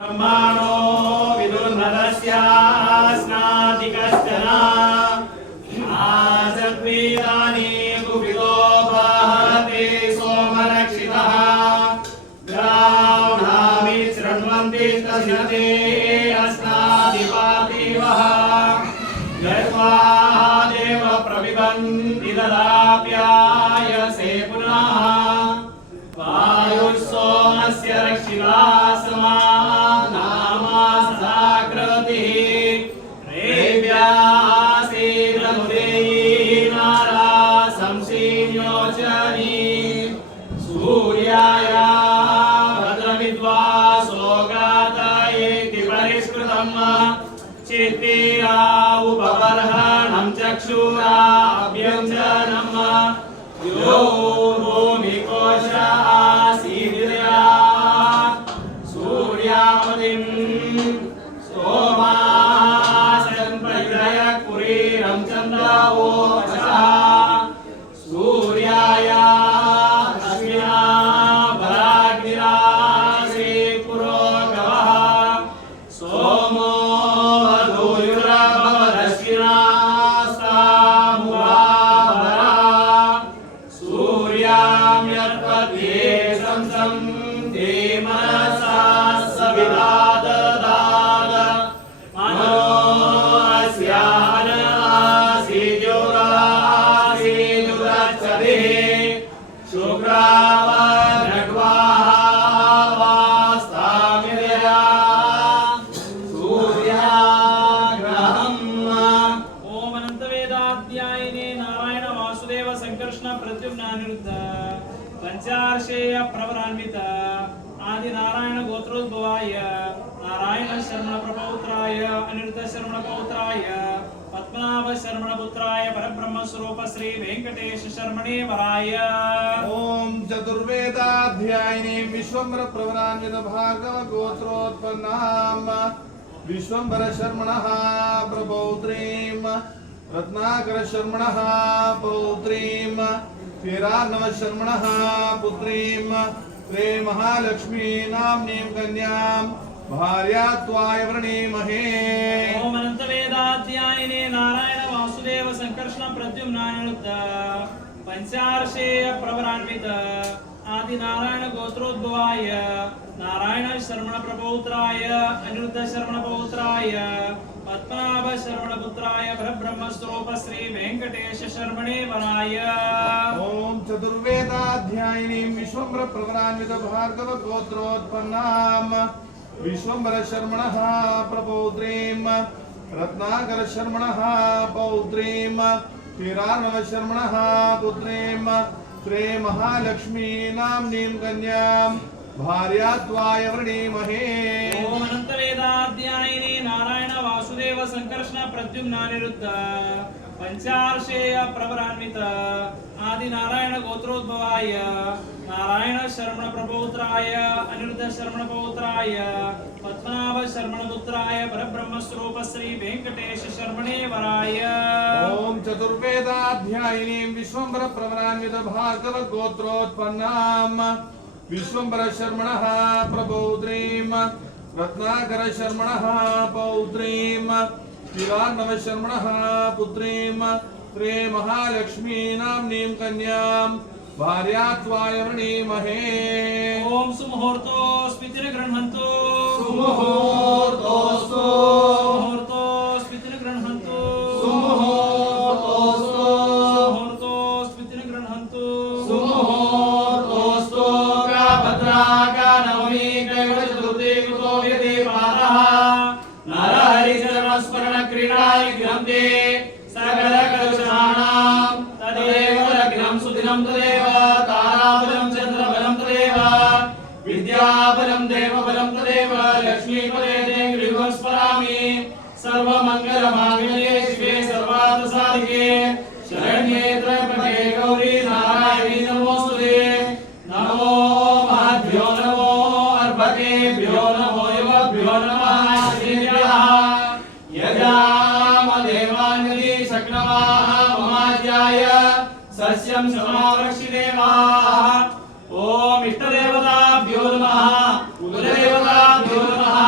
ब्रह्माणो विदुर्नरस्यास्नाति कश्चन आसद्वेदानि कुपितो बाहते सोमरक्षितः ग्रावणामि शृण्वन्ति तस्यते अस्नाति पार्थिवः यद्वा देव प्रविबन्ति ददाप्यायसे पुनः वायुर्सोमस्य रक्षिता उपवर्हणं चक्षुरा अभ्यञ्जनम् यो भूमिकोश आसीदिया सूर्यावतिं सोमासन् परिदय कुरीरं चन्द्रवो सूर्याय अस्मिना भराग्निरासे पुरोगवः सोमो पंचार्षेय प्रवरान्वित आदि नारायण गोत्रोद्भवाय नारायण शर्मण प्रपौत्राय अनिरुद्ध शर्मण पौत्राय पद्मनाभ शर्मण पुत्राय परब्रह्म स्वरूप श्री वेंकटेश शर्मणे वराय ओम चतुर्वेदाध्यायिनी विश्वम्भर प्रवरान्वित भार्गव गोत्रोत्पन्नाम विश्वम्भर शर्मणः प्रपौत्रीं रत्नाकर शर्मणः पौत्रीं वीरार्णव शर्मणः पुत्रीं त्रे महालक्ष्मी नाम्नीं कन्यां भार्यात्वाय वृणीमहे। ओम अनंत वेदाध्यायिने नारायण वासुदेव संकर्षण प्रद्युम्नानिरुद्ध पंचार्षेय प्रवरान्वित आदि नारायण गोत्रोद्भवाय नारायण शर्मण प्रपौत्राय अनिरुद्ध शर्मण पौत्राय पद्मनाभ शर्मण पुत्राय परब्रह्म स्वरूप श्री वेंकटेश शर्मणे वराय ओम चतुर्वेदाध्यायिनी विश्वम्भर प्रवरान्वित भार्गव गोत्रोत्पन्नाम विश्वम्भर शर्मणः प्रपौत्रीं रत्नाकर शर्मणः पौत्रीं वीरार्णव शर्मणः पुत्रीं त्रे महालक्ष्मी नाम्नीं कन्यां भार्यात्वाय वृणीमहे। ओम अनंत वेदाध्यायिनी नारायण वासुदेव संकर्षण प्रद्युम्नानिरुद्ध पंचार्षेय प्रवरान्वित आदि नारायण गोत्रोद्भवाय नारायण शर्मण प्रपौत्राय अनिरुद्ध शर्मण पौत्राय पद्मनाभ शर्मण पुत्राय परब्रह्म स्वरूप श्री वेंकटेश शर्मणे वराय ओम चतुर्वेदाध्यायिनी विश्वम्भर प्रवरान्वित भार्गव गोत्रोत्पन्नाम विश्वम्भर शर्मणः प्रपौत्रीं रत्नाकर शर्मणः पौत्रीं वीरार्णव शर्मणः पुत्रीं त्रे महालक्ष्मी नाम्नीं कन्यां भार्यात्वाय वृणीमहे। ओम सुमुहूर्तोऽस्मिति गृह्णन्तु सुमुहूर्तोऽस्तु सुमुहूर्तोऽस्मिति गृह्णन्तु सुमुहूर्तोऽस्मिति गृह्णन्तु सुमुहूर्तोऽस्तु भद्राका नवमी कैवल्यचतुर्थी कृतो व्यते पारः नरहरिचरणस्मरण क्रीडाय ग्रन्थे सकलकलुषाणां तदेव लग्नं सुदिनं तदेव ताराबलं चन्द्रबलं तदेव विद्याबलं देवबलं तदेव लक्ष्मीपदे गृहं स्मरामि सर्वमङ्गलमाङ्गल्ये शिवे सर्वार्थसाधिके शरण्ये त्र्यम्बके गौरी नारायणी नमोस्तुते नमो महद्भ्यो नमो अर्भकेभ्यो नमो युवभ्यो नमः श्रीभ्यः यजामदेवान्यदि शक्नवाः ममाज्याय सस्यं समावृक्षिदेवाः। ओम इष्टदेवताभ्यो नमः कुलदेवताभ्यो नमः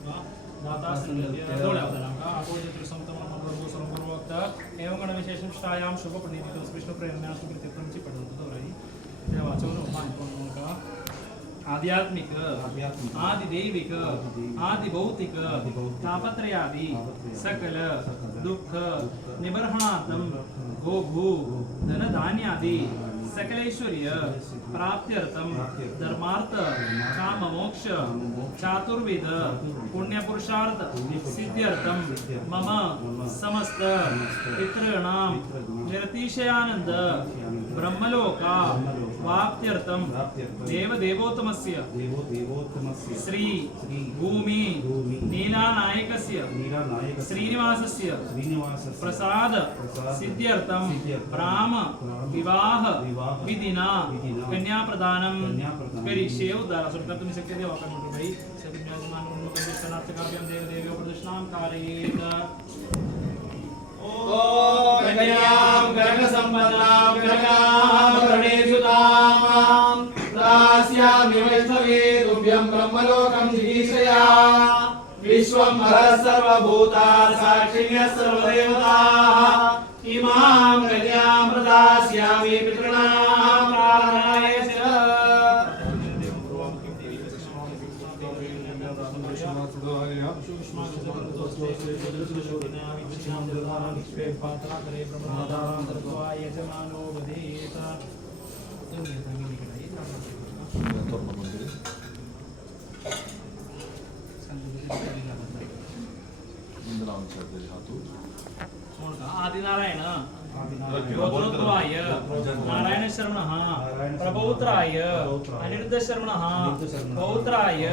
कृत्वा दाता संगत्य दोळ्यावदनांका आपोजित समतमं प्रभु सर्वपूर्वोक्त एवं गणविशेषं श्रायां शुभपणिदितं विष्णु प्रेरणा सुकृतिप्रंचि पठन्तु दोराई देवाचो रूपांकोनका आध्यात्मिक आदिदैविक आदिभौतिक तापत्रयादि सकल दुःख निबर्हणार्थं गोभू धनधान्यादि सकलैश्वर्य प्राप्त्यर्थं धर्मार्थ काम मोक्ष चातुर्विध पुण्यपुरुषार्थ सिद्ध्यर्थं मम समस्त पितॄणां निरतिशयानंद ब्रह्मलोका वाप्त्यर्थं देवदेवोत्तमस्य श्री भूमि नीलानायकस्य श्रीनिवासस्य प्रसाद सिद्ध्यर्थं ब्राह्म विवाह विधिना कन्या प्रदानं करिष्ये उद्धार कर्तुं शक्यते वा कर्तुं भाई सविज्ञानमानोन्नतदर्शनार्थकाभ्यां देवदेवो प्रदर्शनां कारयेत् ॐ कन्यां कनकसम्पन्नां कनकाभरणेषुतां दास्यामि वैष्णवे तुभ्यं ब्रह्मलोकं जिगीषया विश्वम्भरः सर्वभूता साक्षिण्यः सर्वदेवताः इमां कन्यां प्रदास्यामि पितॄणां प्रार्थनाय च यजमानो वदेत आदिनारायण गोत्रोद्भवाय नारायण शर्मणः प्रपौत्राय अनिरुद्ध शर्मणः पौत्राय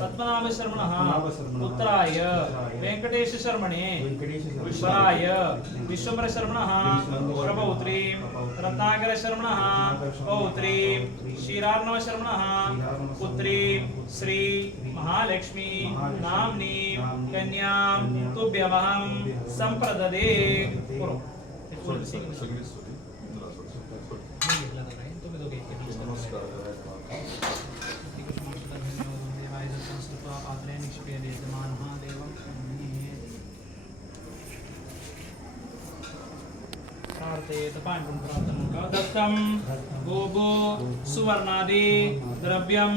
पद्मनाभ शर्मणः पुत्राय वेंकटेश शर्मणे वराय विश्वम्भर शर्मणः प्रपौत्रीं रत्नाकर शर्मणः पौत्रीं श्रीरार्णव शर्मणः पुत्रीं श्री महालक्ष्मी नाम्नीं कन्यां तुभ्यमहं संप्रददे दत्तं गोभो सुवर्णादि द्रव्यं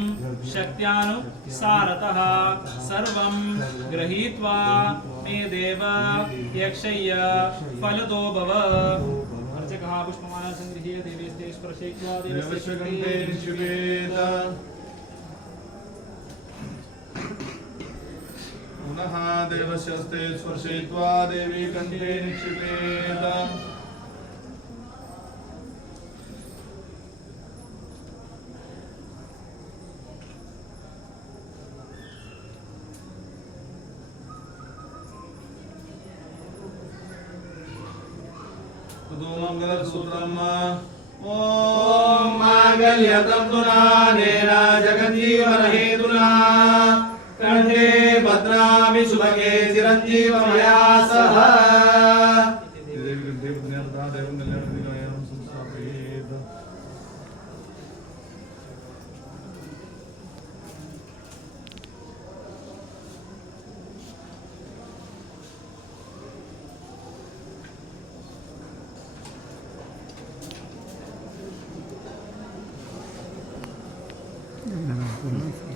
शक्त्यानुसारतः सर्वं गृहीत्वा मे देव यक्षय्य फलदो भव अर्चकः पुष्पमाला संगृह्य देवेस्ते स्पर्शयित्वा देवस्य कंठे निक्षिपेत् पुनः देवस्यस्ते स्पर्शयित्वा देवी कंठे निक्षिपेत् मंगलसूत्रम् ॐ मांगल्यतन्तुना नेन जगज्जीवनहेतुना कंठे भद्रामि शुभगे चिरञ्जीवमया सह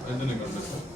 Endine göndersin.